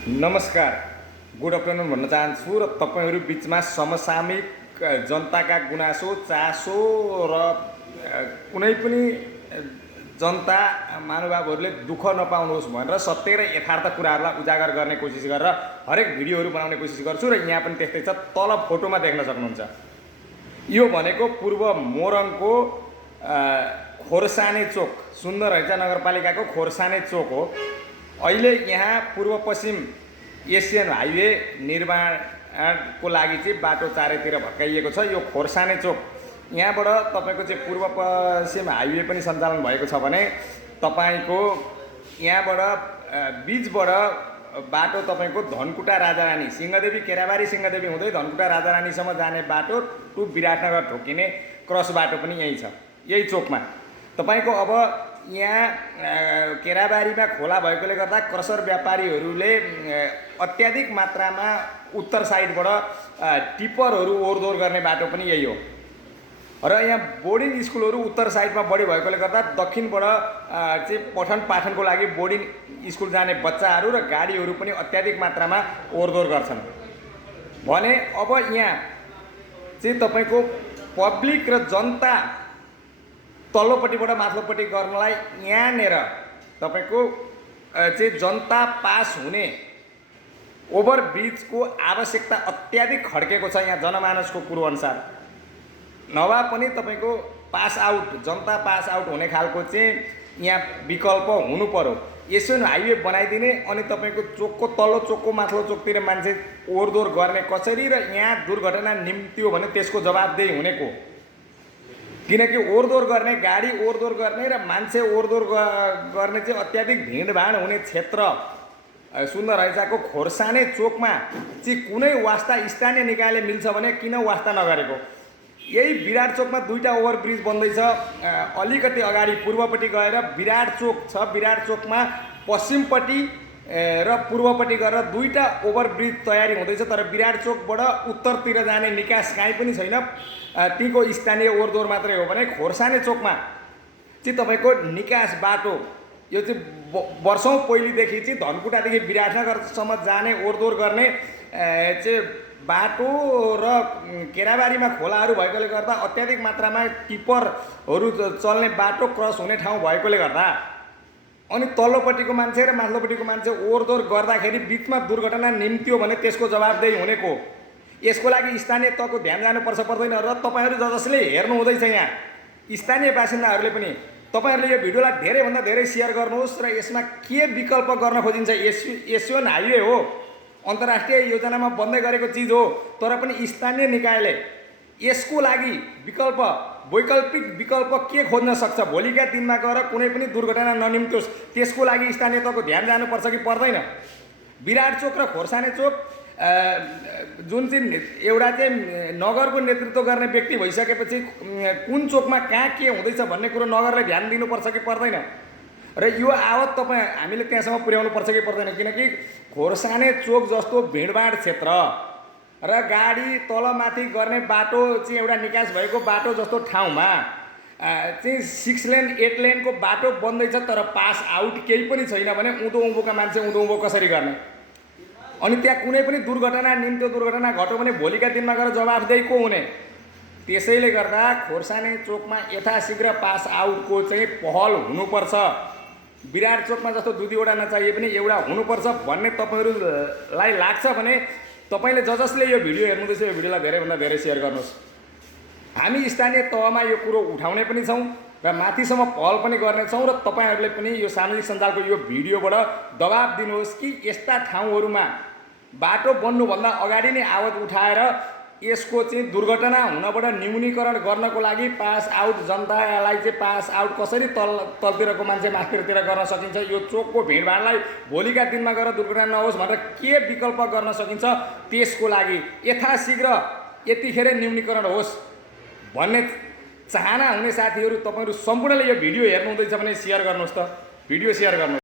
नमस्कार, good afternoon भन्न चाहन्छु र तपाईँहरू बिचमा समसामयिक जनताका गुनासो चासो र कुनै पनि जनता महानुभावहरूले दुःख नपाउनुहोस् भनेर सत्य र यथार्थ कुराहरूलाई उजागर गर्ने कोसिस गरेर हरेक भिडियोहरू बनाउने कोसिस गर्छु र यहाँ पनि त्यस्तै छ। तल फोटोमा देख्न सक्नुहुन्छ। यो भनेको पूर्व मोरङको खोर्साने चोक, सुन्दर हैजा नगरपालिकाको खोर्साने चोक हो। अहिले यहाँ पूर्व पश्चिम एसियन हाइवे निर्माणको लागि चाहिँ बाटो चारैतिर भत्काइएको छ। यो खोर्साने चोक यहाँबाट तपाईको चाहिँ पूर्व पश्चिम हाइवे पनि सञ्चालन भएको छ भने तपाईको यहाँबाट बीचबाट बाटो तपाईको धनकुटा राजारानी सिंहदेवी केराबारी सिंहदेवी हुँदै धनकुटा राजारानीसम्म जाने बाटो टु विराटनगर ठोकिने क्रस बाटो पनि यही छ, यही चोकमा। तपाईको अब यहाँ केराबारीमा खोला भएकोले गर्दा क्रसर व्यापारीहरूले अत्याधिक मात्रामा उत्तर साइडबाट टिपरहरू ओहोरदोहोर गर्ने बाटो पनि यही हो र यहाँ बोर्डिङ स्कुलहरू उत्तर साइडमा बढी भएकोले गर्दा दक्षिणबाट चाहिँ पठन पाठनको लागि बोर्डिङ स्कुल जाने बच्चाहरू र गाडीहरू पनि अत्याधिक मात्रामा ओहोरदोहोर गर्छन् भने अब यहाँ चाहिँ तपाईको पब्लिक र जनता तल्लोपट्टिबाट माथिल्लोपट्टि गर्नलाई यहाँनिर तपाईको चाहिँ जनता पास हुने ओभरब्रिजको आवश्यकता अत्याधिक खड्केको छ यहाँ जनमानसको कुरो अनुसार। नभए पनि तपाईको पास आउट जनता पास आउट हुने खालको चाहिँ यहाँ विकल्प हुनु पर्यो। एसियन हाइवे बनाइदिने अनि तपाईको चोकको तल्लो चोकको माथिल्लो चोकतिर मान्छे ओहोरदोहोर गर्ने कसरी र यहाँ दुर्घटना निम्त्यो भने त्यसको जवाबदेही हुनेको, किनकि ओहोरदोहोर गर्ने गाडी ओहोरदोहोर गर्ने र मान्छे ओहोरदोहोर गर्ने चाहिँ अत्याधिक भिडभाड हुने क्षेत्र सुन्दर हैजाको खोर्साने चोकमा चाहिँ कुनै वास्ता स्थानीय निकायले मिल्छ भने किन वास्ता नगरेको। यही विराट चोकमा दुईटा ओभरब्रिज बन्दैछ। अलिकति अगाडि पूर्वपट्टि गएर विराट चोक छ, विराट चोकमा पश्चिमपट्टि र पूर्वपट्टि गरेर दुईटा ओभरब्रिज तयारी हुँदैछ। तर विराट चोकबाट उत्तरतिर जाने निकास कहीँ पनि छैन, तीको स्थानीय ओहोरदोहोर मात्रै हो भने खोर्साने चोकमा चाहिँ तपाईको निकास बाटो यो चाहिँ वर्षौँ पहिलेदेखि चाहिँ धनकुटादेखि विराटनगरसम्म जाने ओहोरदोहोर गर्ने चाहिँ बाटो र केराबारीमा खोलाहरू भएकोले गर्दा अत्याधिक मात्रामा टिपरहरू चल्ने बाटो क्रस हुने ठाउँ भएकोले गर्दा अनि तल्लोपट्टिको मान्छे र माथिल्लोपट्टिको मान्छे ओहोरदोहोर गर्दाखेरि बिचमा दुर्घटना निम्त्यो भने त्यसको जवाबदेही हुनेको। यसको लागि स्थानीय तहको ध्यान जानुपर्छ पर्दैन र तपाईँहरू जसले हेर्नु हुँदैछ यहाँ स्थानीय बासिन्दाहरूले पनि तपाईँहरूले यो भिडियोलाई धेरैभन्दा धेरै सेयर गर्नुहोस् र यसमा के विकल्प गर्न खोजिन्छ। एसियन हाइवे हो, अन्तर्राष्ट्रिय योजनामा बन्दै गरेको चिज हो, तर पनि स्थानीय निकायले यसको लागि वैकल्पिक विकल्प के खोज्न सक्छ। भोलिका दिनमा गएर कुनै पनि दुर्घटना ननिम्त्योस् त्यसको लागि स्थानीय तहको ध्यान जानुपर्छ कि पर्दैन। विराट चोक र खोर्साने चोक जुन चाहिँ एउटा चाहिँ नगरको नेतृत्व गर्ने व्यक्ति भइसकेपछि कुन चोकमा कहाँ के हुँदैछ भन्ने कुरो नगरले ध्यान दिनुपर्छ कि पर्दैन र यो आवत तपाईँ हामीले त्यहाँसम्म पुर्याउनु पर्छ कि पर्दैन। किनकि खोर्साने चोक जस्तो भिडभाड क्षेत्र र गाडी तलमाथि गर्ने बाटो चाहिँ एउटा निकास भएको बाटो जस्तो ठाउँमा चाहिँ 6 लेन 8 लेनको बाटो बन्दैछ तर पास आउट केही पनि छैन भने उँधो उँभोका मान्छे उँधो उँभो कसरी गर्ने। अनि त्यहाँ कुनै पनि दुर्घटना निम्तो दुर्घटना घट्यो भने भोलिका दिनमा गएर जवाफदेही को हुने। त्यसैले गर्दा खोर्साने चोकमा यथाशीघ्र पास आउटको चाहिँ पहल हुनुपर्छ। विराट चोकमा जस्तो 2-2वटा नचाहिए पनि एउटा हुनुपर्छ भन्ने तपाईँहरूलाई लाग्छ भने तपाईँले जसले यो भिडियो हेर्नुहुँदैछ यो भिडियोलाई धेरैभन्दा धेरै सेयर गर्नुहोस्। हामी स्थानीय तहमा यो कुरो उठाउने पनि छौँ र माथिसम्म पहल पनि गर्नेछौँ र तपाईँहरूले पनि यो सामाजिक सञ्जालको यो भिडियोबाट दबाब दिनुहोस् कि यस्ता ठाउँहरूमा बाटो बन्नुभन्दा अगाडि नै आवाज उठाएर यसको चाहिँ दुर्घटना हुनबाट न्यूनीकरण गर्नको लागि पास आउट जनतालाई चाहिँ पास आउट कसरी तलतिरको मान्छे माथितिर गर्न सकिन्छ, यो चोकको भिडभाडलाई भोलिका दिनमा गएर दुर्घटना नहोस् भनेर के विकल्प गर्न सकिन्छ त्यसको लागि यथाशीघ्र यतिखेर न्यूनीकरण होस् भन्ने चाहना हुने साथीहरू तपाईँहरू सम्पूर्णले यो भिडियो हेर्नुहुँदैछ भने सेयर गर्नुहोस् त, भिडियो सेयर गर्नुहोस्।